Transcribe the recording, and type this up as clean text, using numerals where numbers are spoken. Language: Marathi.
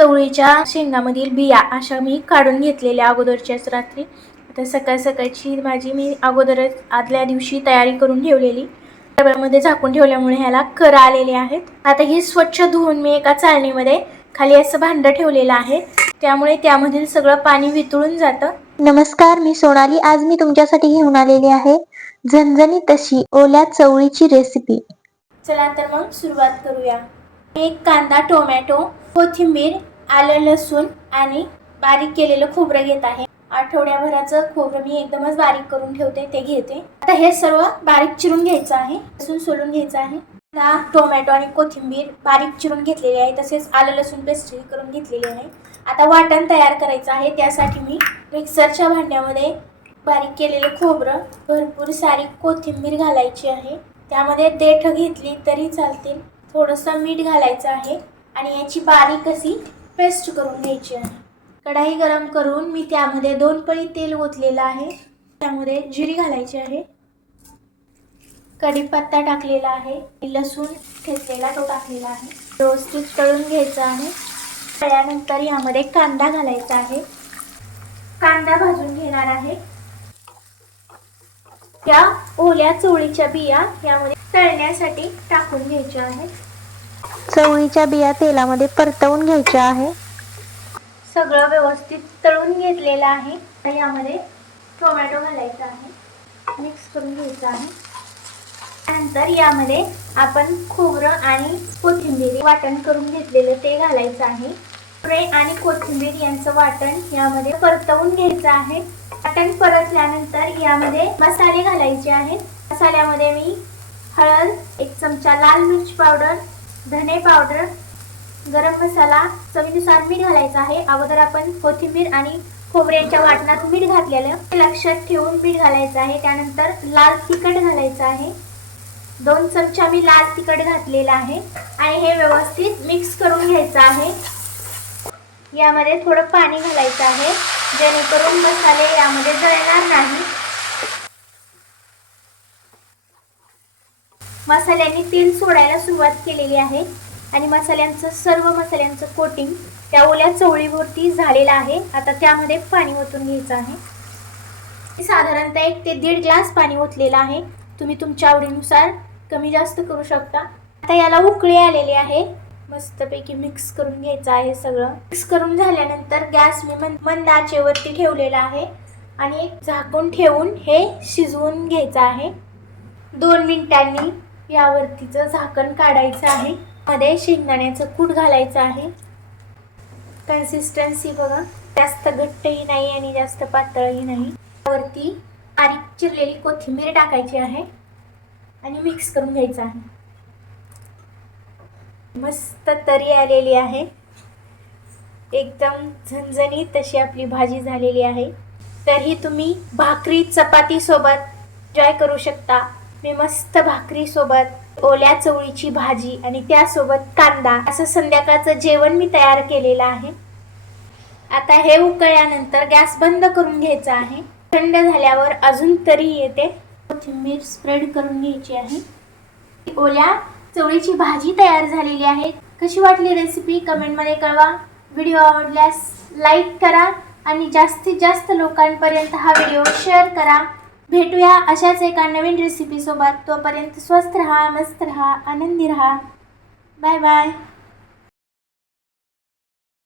चवळीच्या शेंगामधील बिया अशा मी काढून घेतलेल्या अगोदरच्याच रात्री. आता सकाळ सकाळची भाजी मी अगोदरच आदल्या दिवशी तयारी करून ठेवलेली. डब्यामध्ये झाकून ठेवल्यामुळे ह्याला कर आलेले आहेत. आता ही स्वच्छ धुवून मी एका चाळणीमध्ये खाली असं भांडं ठेवलेलं आहे, त्यामुळे त्यामधील सगळं पाणी वितळून जातं. नमस्कार, मी सोनाली. आज मी तुमच्यासाठी घेऊन आलेली आहे झणझणीत अशी ओल्या चवळीची रेसिपी. चला तर मग सुरुवात करूया. एक कांदा, टोमॅटो, कोथिंबीर, आलं, लसूण आणि बारीक केलेलं खोबरं घेत आहे. आठवड्याभराचं खोबरं मी एकदमच बारीक करून ठेवते, ते घेते. आता हे सर्व बारीक चिरून घ्यायचं आहे, लसूण सोलून घ्यायचं आहे. टोमॅटो आणि कोथिंबीर बारीक चिरून घेतलेली आहे, तसेच आलं लसूण पेस्ट करून घेतलेली आहे. आता वाटण तयार करायचं आहे. त्यासाठी मी मिक्सरच्या भांड्यामध्ये बारीक केलेलं खोबरं, भरपूर सारी कोथिंबीर घालायची आहे. त्यामध्ये देठ घेतली तरी चालतील. थोडंसं मीठ घालायचं आहे आणि याची बारीक अशी पेस्ट करून घ्यायची आहे. कढाई गरम करून मी त्यामध्ये 2 पळी तेल ओतलेलं आहे. त्यामध्ये जिरी घालायची आहे, कढीपत्ता टाकलेला आहे, लसूण ठेचलेला तो टाकलेला आहे. व्यवस्थित तळून घ्यायचं आहे. तळल्यानंतर यामध्ये कांदा घालायचा आहे. कांदा भाजून घेणार आहे. त्या ओल्या चवळीच्या बिया यामध्ये तळण्यासाठी टाकून घ्यायच्या आहेत. चवळीच्या बिया तेलामध्ये परतवून घ्यायच्या आहे. सगळं व्यवस्थित तळून घेतलेलं आहे. तर यामध्ये टोमॅटो घालायचा आहे, मिक्स करून घ्यायचं आहे. त्यानंतर यामध्ये आपण खोबरं आणि कोथिंबीर वाटण करून घेतलेलं ते घालायचं आहे. खोबरे आणि कोथिंबीर यांचं वाटण यामध्ये परतवून घ्यायचं आहे. वाटण परतल्यानंतर यामध्ये मसाले घालायचे आहेत. मसाल्यामध्ये मी हळद, 1 चमचा लाल मिर्च पावडर, धने पावडर, गरम मसाला, चवीनुसार मीठ घालायचं आहे. अगोदर आपण कोथिंबीर आणि खोबऱ्याच्या वाटणात मीठ घातलेलं ते लक्षात ठेवून मीठ घालायचं आहे. त्यानंतर लाल तिखट घालायचं आहे. 2 चमचा मी लाल तिखट घातलेलं आहे आणि हे व्यवस्थित मिक्स करून घ्यायचं आहे. यामध्ये थोडं पाणी घालायचं आहे, जेणेकरून मसाले यामध्ये जळणार नाही. मसाल्यांनी तेल सोडायला सुरुवात केलेली आहे आणि सर्व मसाल्यांचं कोटिंग त्या ओल्या चवळीवरती झालेलं आहे. आता त्यामध्ये पाणी ओतून घ्यायचं आहे. साधारणतः 1 ते 1.5 ग्लास पाणी ओतलेलं आहे. तुम्ही तुमच्या आवडीनुसार कमी जास्त करू शकता. आता याला उकळी आलेली आहे. मस्तपैकी मिक्स करून घ्यायचं आहे. सगळं मिक्स करून झाल्यानंतर गॅस मी मंद आचेवरती ठेवलेला आहे आणि एक झाकून ठेवून हे शिजवून घ्यायचं आहे. 2 मिनिटांनी यावरतीचं झाकण काढायचं आहे. मध्ये शेंगदाण्याचं कूट घालायचं आहे. कन्सिस्टन्सी बघा, जास्त घट्टही नाही आणि जास्त पातळही नाही. यावरती बारीक चिरलेली कोथिंबीर टाकायची आहे आणि मिक्स करून घ्यायचं आहे. मस्त तरी आलेली आहे. एकदम झणझणीत अशी आपली भाजी झालेली आहे. तर ही तुम्ही भाकरी चपाती सोबत एन्जॉय करू शकता. मी मस्त भाकरी सोबत ओल्या चवळीची भाजी आणि त्यासोबत कांदा असं संध्याकाळचं जेवण मी तयार केलेलं आहे. आता हे उकळल्यानंतर गॅस बंद करून घ्यायचा आहे. थंड झाल्यावर अजून तरी येते. कोथिंबीर स्प्रेड करून घ्यायची आहे. ओल्या चवळीची भाजी तयार झालेली आहे. कशी वाटली रेसिपी कमेंटमध्ये कळवा. व्हिडिओ आवडल्यास लाईक करा आणि जास्तीत जास्त लोकांपर्यंत हा व्हिडिओ शेअर करा. भेटूया अशाच एका नवीन रेसिपी सोबत. तोपर्यंत स्वस्थ रहा, मस्त रहा, आनंदी रहा. Bye bye.